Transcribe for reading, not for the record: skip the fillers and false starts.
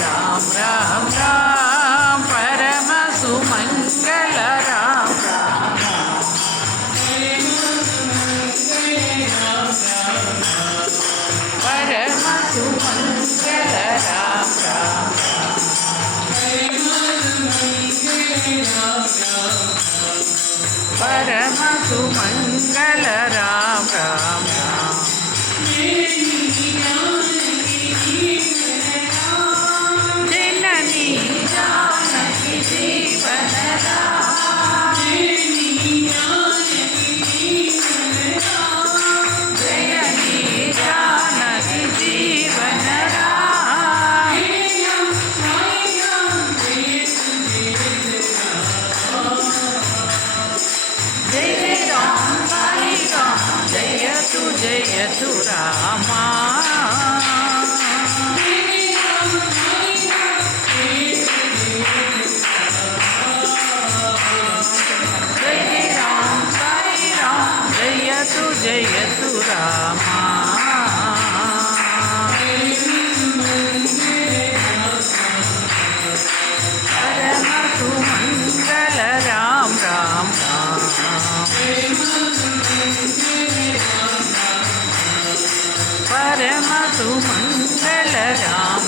राम राम राम परम सुमंगल राम राम परम सुमंगल राम राम परम सुमंगल राम राम राम जननी जानकी जीवन राम जननी जानकी जीवन राम जय राम साई राम जय तु रामा जय तु रामा परम सुमंगल राम राम राम परम सुमंगल राम